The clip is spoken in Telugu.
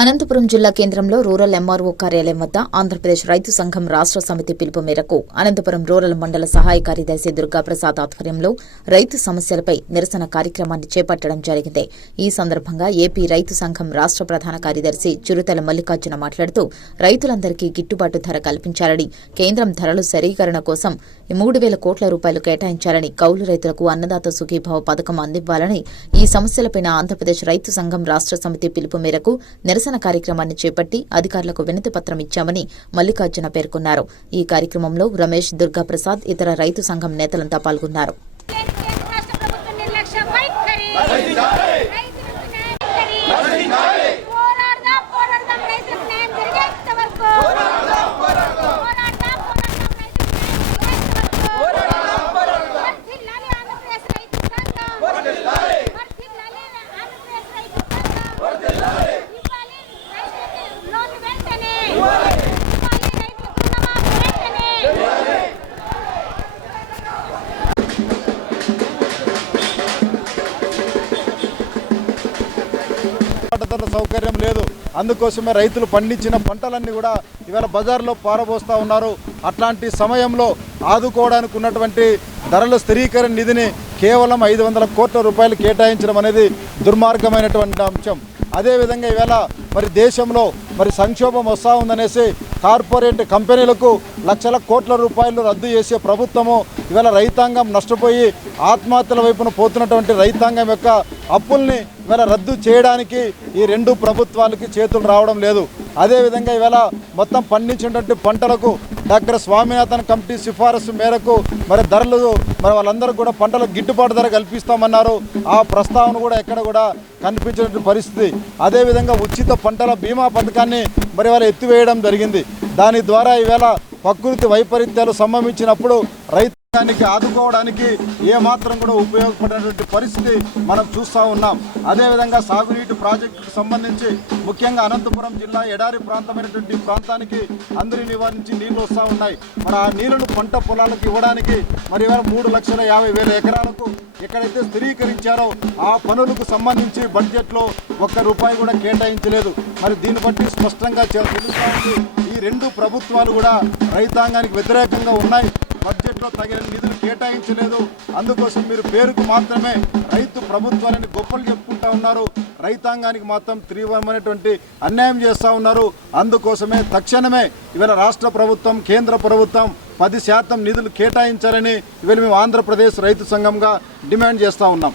అనంతపురం జిల్లా కేంద్రంలో రూరల్ ఎంఆర్ఓ కార్యాలయం వద్ద ఆంధ్రప్రదేశ్ రైతు సంఘం రాష్ట్ర సమితి పిలుపు మేరకు అనంతపురం రూరల్ మండల సహాయ కార్యదర్శి దుర్గాప్రసాద్ ఆధ్వర్యంలో రైతు సమస్యలపై నిరసన కార్యక్రమాన్ని చేపట్టడం జరిగింది. ఈ సందర్భంగా ఏపీ రైతు సంఘం రాష్ట్ర ప్రధాన కార్యదర్శి చిరుతల మల్లికార్జున మాట్లాడుతూ రైతులందరికీ గిట్టుబాటు ధర కల్పించాలని, కేంద్రం ధరలు స్థిరీకరణ కోసం 3,000 కోట్ల రూపాయలు కేటాయించాలని, కౌలు రైతులకు అన్నదాత సుఖీభావ పథకం అందివ్వాలని, ఈ సమస్యలపై ఆంధ్రప్రదేశ్ రైతు సంఘం రాష్ట్ర సమితి పిలుపు మేరకు నిరసన కార్యక్రమాన్ని చేపట్టి అధికారులకు వినతి పత్రం ఇచ్చామని మల్లికార్జున పేర్కొన్నారు. ఈ కార్యక్రమంలో రమేష్, దుర్గాప్రసాద్, ఇతర రైతు సంఘం నేతలంతా పాల్గొన్నారు. సౌకర్యం లేదు. అందుకోసమే రైతులు పండించిన పంటలన్నీ కూడా ఇవాళ బజార్లో పారబోస్తూ ఉన్నారు. అట్లాంటి సమయంలో ఆదుకోవడానికి ఉన్నటువంటి ధరల స్థిరీకరణ నిధిని కేవలం 500 కోట్ల రూపాయలు కేటాయించడం అనేది దుర్మార్గమైనటువంటి అంశం. అదేవిధంగా ఈవేళ దేశంలో సంక్షోభం వస్తూ ఉందనేసి కార్పొరేట్ కంపెనీలకు లక్షల కోట్ల రూపాయలు రద్దు చేసే ప్రభుత్వము ఇవాళ రైతాంగం నష్టపోయి ఆత్మహత్యల వైపున పోతున్నటువంటి రైతాంగం యొక్క అప్పుల్ని ఇవాళ రద్దు చేయడానికి ఈ రెండు ప్రభుత్వాలకి చేతులు రావడం లేదు. అదేవిధంగా ఇవాళ మొత్తం పండించినటువంటి పంటలకు డాక్టర్ స్వామినాథన్ కమిటీ సిఫారసు మేరకు ధరలు వాళ్ళందరూ కూడా పంటలకు గిట్టుబాటు ధర కల్పిస్తామన్నారు. ఆ ప్రస్తావన కూడా ఎక్కడ కూడా కనిపించినటువంటి పరిస్థితి. అదేవిధంగా ఉచిత పంటల బీమా పథకాన్ని వాళ్ళు ఎత్తివేయడం జరిగింది. దాని ద్వారా ఈవేళ ప్రకృతి వైపరీత్యాలు సంభవించినప్పుడు రైతాంగానికి ఆదుకోవడానికి ఏమాత్రం కూడా ఉపయోగపడినటువంటి పరిస్థితి మనం చూస్తూ ఉన్నాం. అదేవిధంగా సాగునీటి ప్రాజెక్టుకు సంబంధించి ముఖ్యంగా అనంతపురం జిల్లా ఎడారి ప్రాంతమైనటువంటి ప్రాంతానికి అందరి నివారించి నీళ్లు వస్తూ ఉన్నాయి. ఆ నీళ్లను పంట పొలాలకు ఇవ్వడానికి ఇవాళ 3,50,000 ఎకరాలకు ఎక్కడైతే స్థిరీకరించారో ఆ పనులకు సంబంధించి బడ్జెట్లో ₹1 కూడా కేటాయించలేదు. దీన్ని బట్టి స్పష్టంగా తెలుస్తోంది ఈ రెండు ప్రభుత్వాలు కూడా రైతాంగానికి వ్యతిరేకంగా ఉన్నాయి. బడ్జెట్లో తగిన నిధులు కేటాయించలేదు. అందుకోసం మీరు పేరుకు మాత్రమే రైతు ప్రభుత్వాలని గొప్పలు చెప్పుకుంటా ఉన్నారు. రైతాంగానికి మాత్రం తీవ్రమైనటువంటి అన్యాయం చేస్తూ ఉన్నారు. అందుకోసమే తక్షణమే ఇవాళ రాష్ట్ర ప్రభుత్వం, కేంద్ర ప్రభుత్వం 10% నిధులు కేటాయించాలని ఇవాళ మేము ఆంధ్రప్రదేశ్ రైతు సంఘంగా డిమాండ్ చేస్తూ ఉన్నాం.